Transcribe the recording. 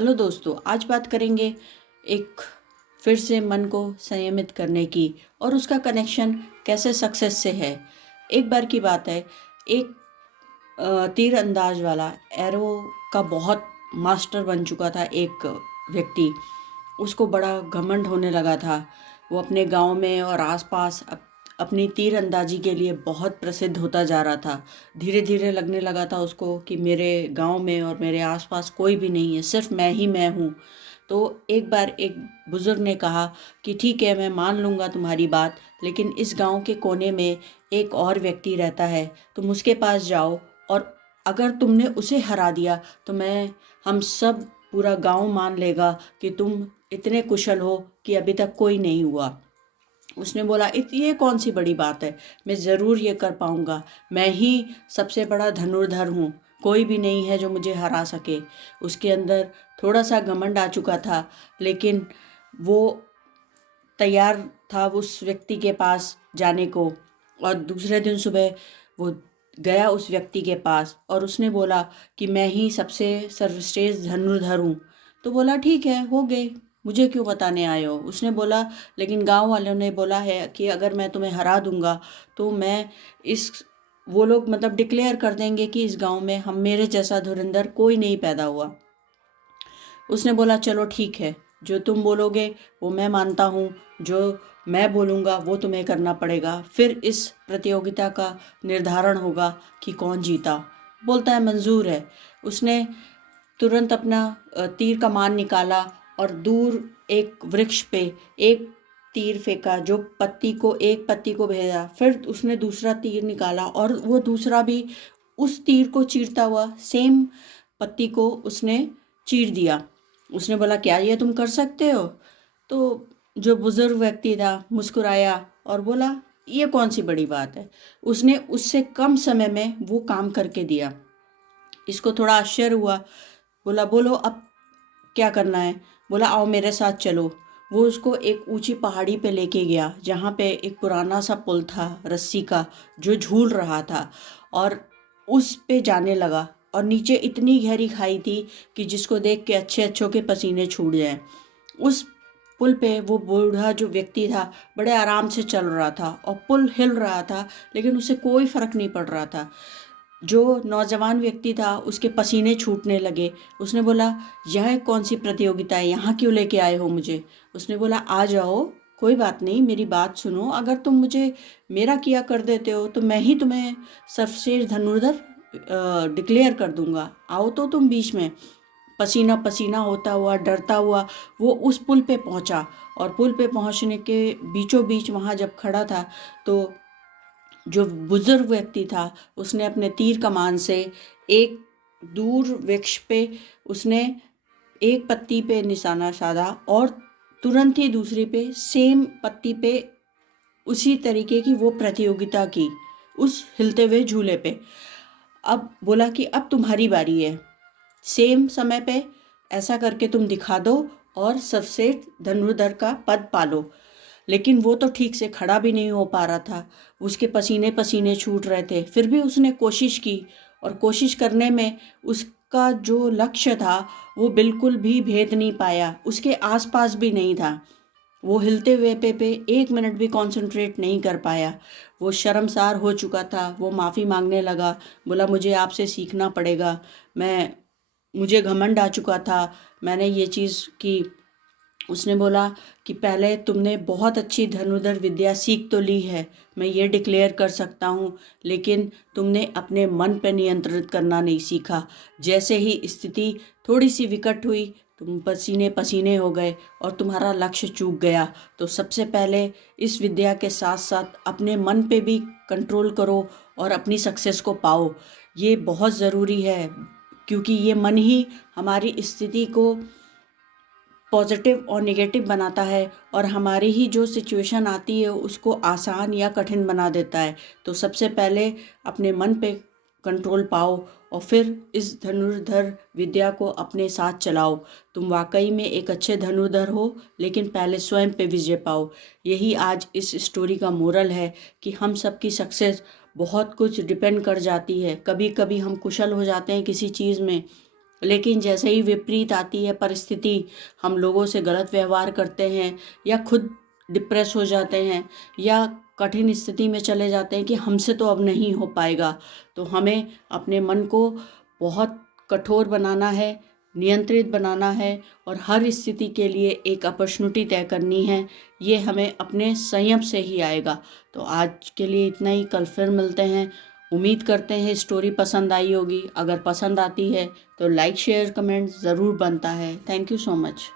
Hello दोस्तों, आज बात करेंगे एक फिर से मन को संयमित करने की और उसका कनेक्शन कैसे सक्सेस से है। एक बार की बात है, एक तीर अंदाज वाला एरो का बहुत मास्टर बन चुका था एक व्यक्ति। उसको बड़ा घमंड होने लगा था। वो अपने गांव में और आसपास अपनी तीर अंदाजी के लिए बहुत प्रसिद्ध होता जा रहा था। धीरे धीरे लगने लगा था उसको कि मेरे गांव में और मेरे आसपास कोई भी नहीं है, सिर्फ मैं ही मैं हूँ। तो एक बार एक बुजुर्ग ने कहा कि ठीक है, मैं मान लूँगा तुम्हारी बात, लेकिन इस गांव के कोने में एक और व्यक्ति रहता है, तुम उसके पास जाओ और अगर तुमने उसे हरा दिया तो हम सब पूरा गांव मान लेगा कि तुम इतने कुशल हो कि अभी तक कोई नहीं हुआ। उसने बोला, ये कौन सी बड़ी बात है, मैं ज़रूर ये कर पाऊँगा। मैं ही सबसे बड़ा धनुर्धर हूँ, कोई भी नहीं है जो मुझे हरा सके। उसके अंदर थोड़ा सा घमंड आ चुका था, लेकिन वो तैयार था उस व्यक्ति के पास जाने को। और दूसरे दिन सुबह वो गया उस व्यक्ति के पास और उसने बोला कि मैं ही सबसे सर्वश्रेष्ठ धनुर्धर हूँ। तो बोला, ठीक है, हो गए, मुझे क्यों बताने आए हो। उसने बोला, लेकिन गांव वालों ने बोला है कि अगर मैं तुम्हें हरा दूंगा तो मैं इस वो लोग मतलब डिक्लेयर कर देंगे कि इस गांव में हम मेरे जैसा धुरंधर कोई नहीं पैदा हुआ। उसने बोला, चलो ठीक है, जो तुम बोलोगे वो मैं मानता हूँ, जो मैं बोलूँगा वो तुम्हें करना पड़ेगा। फिर इस प्रतियोगिता का निर्धारण होगा कि कौन जीता। बोलता है, मंजूर है। उसने तुरंत अपना तीर कमान निकाला और दूर एक वृक्ष पे एक तीर फेंका, जो एक पत्ती को भेजा। फिर उसने दूसरा तीर निकाला और वो दूसरा भी उस तीर को चीरता हुआ सेम पत्ती को उसने चीर दिया। उसने बोला, क्या ये तुम कर सकते हो। तो जो बुजुर्ग व्यक्ति था मुस्कुराया और बोला, ये कौन सी बड़ी बात है। उसने उससे कम समय में वो काम करके दिया। इसको थोड़ा आश्चर्य हुआ। बोला, बोलो अब क्या करना है। बोला, आओ मेरे साथ चलो। वो उसको एक ऊंची पहाड़ी पे लेके गया, जहाँ पे एक पुराना सा पुल था रस्सी का, जो झूल रहा था। और उस पे जाने लगा और नीचे इतनी गहरी खाई थी कि जिसको देख के अच्छे अच्छों के पसीने छूट जाए। उस पुल पे वो बूढ़ा जो व्यक्ति था बड़े आराम से चल रहा था और पुल हिल रहा था, लेकिन उसे कोई फर्क नहीं पड़ रहा था। जो नौजवान व्यक्ति था उसके पसीने छूटने लगे। उसने बोला, यह कौन सी प्रतियोगिता है, यहाँ क्यों लेके आए हो मुझे। उसने बोला, आ जाओ, कोई बात नहीं, मेरी बात सुनो। अगर तुम मुझे मेरा किया कर देते हो तो मैं ही तुम्हें सर्वश्रेष्ठ धनुर्धर डिक्लेयर कर दूंगा। आओ तो तुम बीच में। पसीना पसीना होता हुआ, डरता हुआ वो उस पुल पे पहुंचा। और पुल पे पहुंचने के बीचों बीच वहां जब खड़ा था तो जो बुजुर्ग व्यक्ति था उसने अपने तीर कमान से एक दूर वृक्ष पे उसने एक पत्ती पे निशाना साधा और तुरंत ही दूसरी पे सेम पत्ती पे उसी तरीके की वो प्रतियोगिता की उस हिलते हुए झूले पे। अब बोला कि अब तुम्हारी बारी है, सेम समय पे ऐसा करके तुम दिखा दो और सर्वश्रेष्ठ धनुर्धर का पद पालो। लेकिन वो तो ठीक से खड़ा भी नहीं हो पा रहा था, उसके पसीने पसीने छूट रहे थे। फिर भी उसने कोशिश की और कोशिश करने में उसका जो लक्ष्य था वो बिल्कुल भी भेद नहीं पाया, उसके आसपास भी नहीं था। वो हिलते हुए पे 1 मिनट भी कंसंट्रेट नहीं कर पाया। वो शर्मसार हो चुका था। वो माफ़ी मांगने लगा, बोला, मुझे आपसे सीखना पड़ेगा, मैं मुझे घमंड आ चुका था, मैंने ये चीज़ की। उसने बोला कि पहले तुमने बहुत अच्छी धनुर्धर विद्या सीख तो ली है, मैं ये डिक्लेयर कर सकता हूँ, लेकिन तुमने अपने मन पर नियंत्रित करना नहीं सीखा। जैसे ही स्थिति थोड़ी सी विकट हुई, तुम पसीने पसीने हो गए और तुम्हारा लक्ष्य चूक गया। तो सबसे पहले इस विद्या के साथ साथ अपने मन पे भी कंट्रोल करो और अपनी सक्सेस को पाओ। ये बहुत ज़रूरी है, क्योंकि ये मन ही हमारी स्थिति को पॉजिटिव और नेगेटिव बनाता है और हमारी ही जो सिचुएशन आती है उसको आसान या कठिन बना देता है। तो सबसे पहले अपने मन पे कंट्रोल पाओ और फिर इस धनुर्धर विद्या को अपने साथ चलाओ। तुम वाकई में एक अच्छे धनुर्धर हो, लेकिन पहले स्वयं पे विजय पाओ। यही आज इस स्टोरी का मोरल है कि हम सबकी सक्सेस बहुत कुछ डिपेंड कर जाती है। कभी कभी हम कुशल हो जाते हैं किसी चीज़ में, लेकिन जैसे ही विपरीत आती है परिस्थिति, हम लोगों से गलत व्यवहार करते हैं या खुद डिप्रेस हो जाते हैं या कठिन स्थिति में चले जाते हैं कि हमसे तो अब नहीं हो पाएगा, तो हमें अपने मन को बहुत कठोर बनाना है, नियंत्रित बनाना है और हर स्थिति के लिए एक अपॉर्चुनिटी तय करनी है। ये हमें अपने संयम से ही आएगा। तो आज के लिए इतना ही, कल फिर मिलते हैं। उम्मीद करते हैं स्टोरी पसंद आई होगी। अगर पसंद आती है तो लाइक शेयर कमेंट ज़रूर बनता है। Thank you so much.